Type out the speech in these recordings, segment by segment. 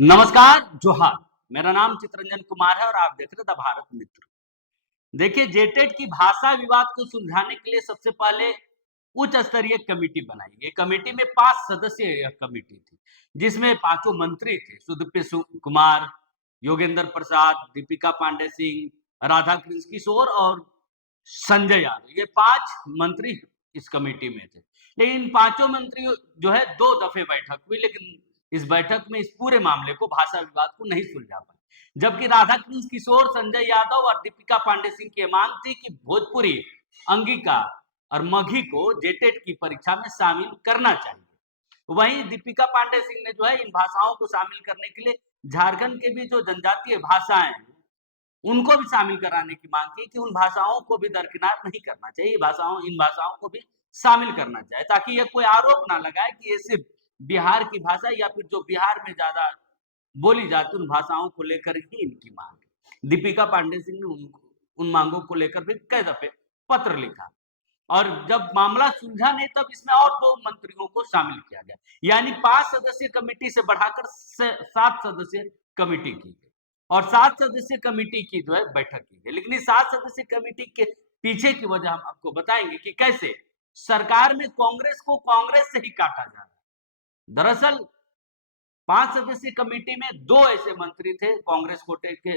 नमस्कार, जोहार। मेरा नाम चितरंजन कुमार है और आप देख रहे हैं द भारत मित्र। देखिए, जेटेट की भाषा विवाद को सुलझाने के लिए सबसे पहले उच्च स्तरीय कमेटी बनाई गई। कमेटी में 5 सदस्यीय यह कमेटी थी, जिसमें पांचों मंत्री थे। कुमार, योगेंद्र प्रसाद, दीपिका पांडे सिंह, राधा कृष्ण किशोर और संजय यादव। ये 5 मंत्री इस कमेटी में थे। लेकिन इन पांचों मंत्री जो है 2 दफे बैठक हुई, लेकिन इस बैठक में इस पूरे मामले को, भाषा विवाद को नहीं सुलझा पाए। जबकि राधा कृष्ण किशोर, संजय यादव और दीपिका पांडे सिंह की मांग थी कि भोजपुरी, अंगिका और मगही को जेटेट की परीक्षा में शामिल करना चाहिए। वहीं दीपिका पांडे सिंह ने जो है इन भाषाओं को शामिल करने के लिए झारखंड के भी जो जनजातीय भाषाएं हैं, उनको भी शामिल कराने की मांग की कि उन भाषाओं को भी दरकिनार नहीं करना चाहिए। इन भाषाओं को भी शामिल करना चाहिए, ताकि ये कोई आरोप ना लगाए कि ये सिर्फ बिहार की भाषा या फिर जो बिहार में ज्यादा बोली जाती उन भाषाओं को लेकर ही इनकी मांग है। दीपिका पांडे सिंह ने उन मांगों को लेकर भी कई दफे पत्र लिखा और जब मामला सुलझा नहीं तब इसमें और 2 मंत्रियों को शामिल किया गया। यानी 5 सदस्यीय कमेटी से बढ़ाकर 7 सदस्यीय कमेटी की गई और 7 सदस्यीय कमेटी की जो है बैठक की गई। लेकिन इस 7 सदस्यीय कमेटी के पीछे की वजह हम आपको बताएंगे कि कैसे सरकार में कांग्रेस को कांग्रेस से ही काटा जा रहा है। दरअसल 5 सदस्यीय कमेटी में 2 ऐसे मंत्री थे कांग्रेस कोटे के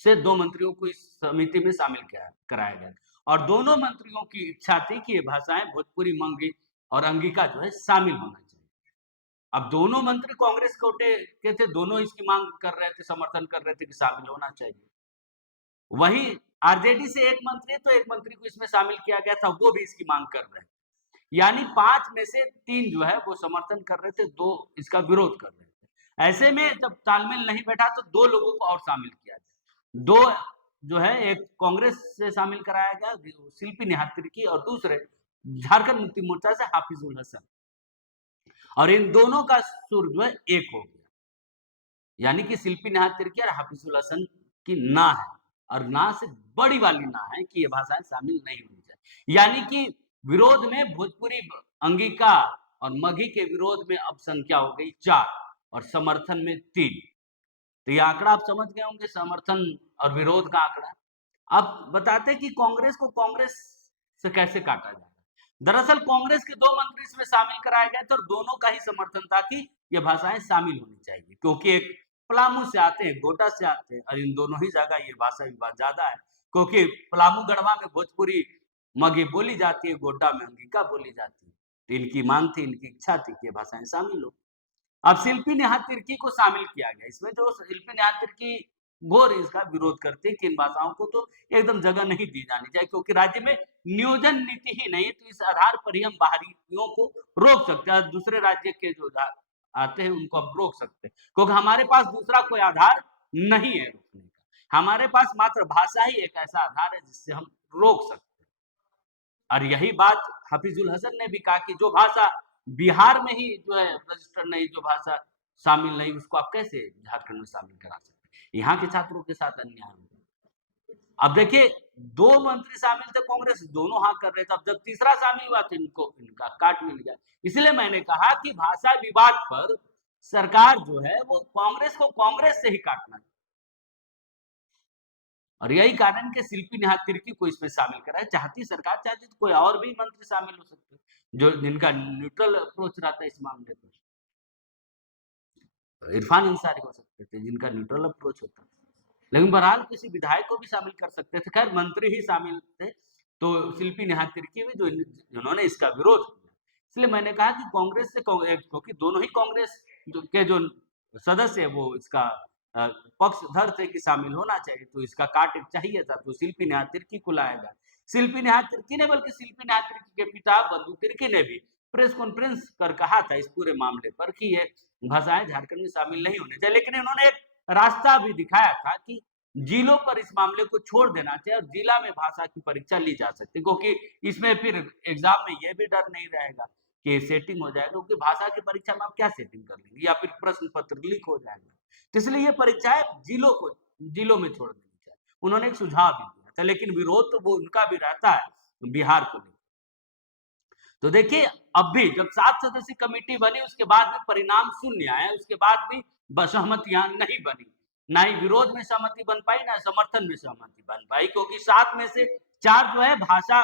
से 2 मंत्रियों को इस समिति में शामिल कराया गया और दोनों मंत्रियों की इच्छा थी कि ये भाषाएं भोजपुरी, मंगी और अंगिका जो है शामिल होना चाहिए। अब दोनों मंत्री कांग्रेस कोटे के थे, दोनों इसकी मांग कर रहे थे, समर्थन कर रहे थे कि शामिल होना चाहिए। वहीं आरजेडी से एक मंत्री है तो एक मंत्री को इसमें शामिल किया गया था, वो भी इसकी मांग कर रहे थे। यानी 5 में से 3 जो है वो समर्थन कर रहे थे, 2 इसका विरोध कर रहे थे। ऐसे में जब तालमेल नहीं बैठा तो 2 लोगों को और शामिल किया गया। 2 जो है, एक कांग्रेस से शामिल कराया गया शिल्पी नेहा तिर्की और दूसरे झारखंड मुक्ति मोर्चा से हाफिजुल हसन, और इन दोनों का सुर जो है एक हो गया। यानी कि शिल्पी नेहा तिर्की और हाफिजुल हसन की ना है और ना से बड़ी वाली ना है कि ये भाषाएं शामिल नहीं होनी चाहिए। यानी कि विरोध में भोजपुरी, अंगिका और मगही के विरोध में अब संख्या हो गई 4 और समर्थन में 3। तो ये आंकड़ा आप समझ गए होंगे, समर्थन और विरोध का आंकड़ा। अब बताते कि कांग्रेस को कांग्रेस से कैसे काटा जाए। दरअसल कांग्रेस के 2 मंत्री इसमें शामिल कराए गए थे और दोनों का ही समर्थन था कि ये भाषाएं शामिल होनी चाहिए, क्योंकि एक पलामू से आते हैं, गोड्डा से आते हैं और इन दोनों ही जगह ये भाषा विवाद ज्यादा है, क्योंकि पलामू गढ़वा में भोजपुरी, मगही बोली जाती है, गोड्डा में अंगिका बोली जाती है। तो इनकी मांग थी, इनकी इच्छा थी कि ये भाषाएं शामिल हो। अब शिल्पी नेहा तिर्की को शामिल किया गया इसमें। जो शिल्पी नेहा तिर्की घोर इसका विरोध करती है कि इन भाषाओं को तो एकदम जगह नहीं दी जानी चाहिए, क्योंकि राज्य में नियोजन नीति ही नहीं है, तो इस आधार पर ही हम बाहरियों को रोक सकते हैं। दूसरे राज्य के जो आते हैं उनको हम रोक सकते हैं, क्योंकि हमारे पास दूसरा कोई आधार नहीं है रोकने का। हमारे पास मात्र भाषा ही एक ऐसा आधार है जिससे हम रोक सकते हैं। और यही बात हफीजुल हसन ने भी कहा कि जो भाषा बिहार में ही जो है रजिस्टर्ड नहीं, जो भाषा शामिल नहीं, उसको आप कैसे झारखंड में शामिल करा सकते हैं। यहाँ के छात्रों के साथ अन्याय हो। अब देखिए, 2 मंत्री शामिल थे कांग्रेस, दोनों हाँ कर रहे थे। अब जब तीसरा शामिल हुआ तो इनको इनका काट मिल गया। इसलिए मैंने कहा कि भाषा विवाद पर सरकार जो है वो कांग्रेस को कांग्रेस से ही काटना, और यही कारण के शिल्पी नेहा तिर्की को इसमें शामिल करा है। चाहती सरकार चाहती तो कोई और भी मंत्री शामिल हो सकते, जो जिनका न्यूट्रल अप्रोच रहता है इस मामले पर। इरफान अंसारी हो सकते थे जिनका न्यूट्रल अप्रोच होता, लेकिन बहरहाल किसी विधायक को भी शामिल कर सकते थे। खैर मंत्री ही शामिल थे, तो शिल्पी नेहा तिर्की भी जो जिन्होंने इसका विरोध किया। इसलिए मैंने कहा कि कांग्रेस से, क्योंकि दोनों ही कांग्रेस के जो सदस्य है वो इसका पक्षधर थे कि शामिल होना चाहिए, तो इसका काट एक चाहिए था, तो शिल्पी नेहा तिर्की को लाया गया। शिल्पी नेहा तिर्की ने, बल्कि शिल्पी नेहा तिर्की के पिता बंधु तिर्की ने भी प्रेस कॉन्फ्रेंस कर कहा था इस पूरे मामले पर कि ये भाषाएं झारखंड में शामिल नहीं होने चाहिए। लेकिन इन्होंने एक रास्ता भी दिखाया था कि जिलों पर इस मामले को छोड़ देना चाहिए और जिला में भाषा की परीक्षा ली जा सकती है, क्योंकि इसमें फिर एग्जाम में यह भी डर नहीं रहेगा कि सेटिंग हो जाएगा, क्योंकि भाषा की परीक्षा में आप क्या सेटिंग कर लेंगे, या फिर प्रश्न पत्र लीक हो जाएगा। तो इसलिए ये परीक्षाएं जिलों में छोड़ देनी चाहिए। उन्होंने एक सुझाव भी दिया था, लेकिन विरोध तो वो उनका भी रहता है बिहार को लेकर। तो देखिए अब भी जब 7 सदस्यीय कमेटी बनी उसके बाद भी परिणाम शून्य आया, उसके बाद भी सहमतियां नहीं बनी, ना ही विरोध में सहमति बन पाई, ना समर्थन में सहमति बन पाई, क्योंकि 7 में से 4 जो है भाषा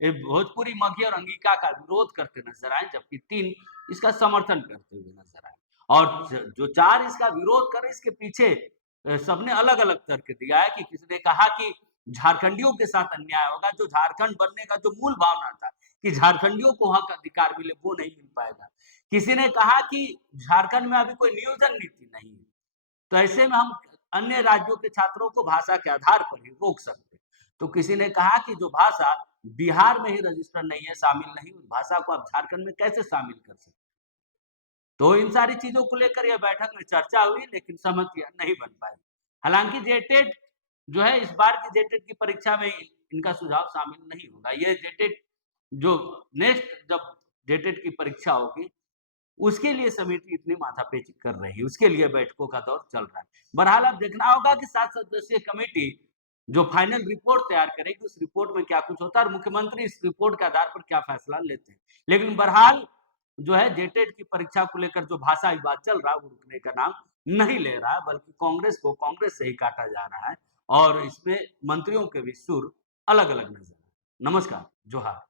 भोजपुरी, मगही और अंगिका का विरोध करते नजर आए, जबकि 3 इसका समर्थन करते हुए नजर आए। और जो 4 इसका विरोध करे, इसके पीछे सबने अलग अलग तर्क दिया है कि किसी ने कहा कि झारखंडियों के साथ अन्याय होगा, जो झारखंड बनने का जो मूल भावना था कि झारखंडियों को हक अधिकार मिले, वो नहीं मिल पाएगा। किसी ने कहा कि झारखंड में अभी कोई नियोजन नीति नहीं है, तो ऐसे में हम अन्य राज्यों के छात्रों को भाषा के आधार पर ही रोक सकते हैं। तो किसी ने कहा कि जो भाषा बिहार में ही रजिस्टर नहीं है, शामिल नहीं, उस भाषा को आप झारखंड में कैसे शामिल कर सकते हैं? तो इन सारी चीजों को लेकर यह बैठक में चर्चा हुई, लेकिन सहमतियां नहीं बन पाई। हालांकि जेटेट जो है, इस बार की जेटेट की परीक्षा में इनका सुझाव शामिल नहीं होगा। ये जेटेट जो नेक्स्ट जब जेटेट की परीक्षा होगी, उसके लिए समिति इतनी माथापेची कर रही है, उसके लिए बैठकों का दौर चल रहा है। बहरहाल अब देखना होगा कि 7 सदस्यीय कमेटी जो फाइनल रिपोर्ट तैयार करेगी, उस रिपोर्ट में क्या कुछ होता है और मुख्यमंत्री इस रिपोर्ट के आधार पर क्या फैसला लेते हैं। लेकिन बहरहाल जो है जेटेट की परीक्षा को लेकर जो भाषा विवाद चल रहा है, वो रुकने का नाम नहीं ले रहा है, बल्कि कांग्रेस को कांग्रेस से ही काटा जा रहा है और इसमें मंत्रियों के भी सुर अलग-अलग नजर आ रहे हैं। नमस्कार, जोहार।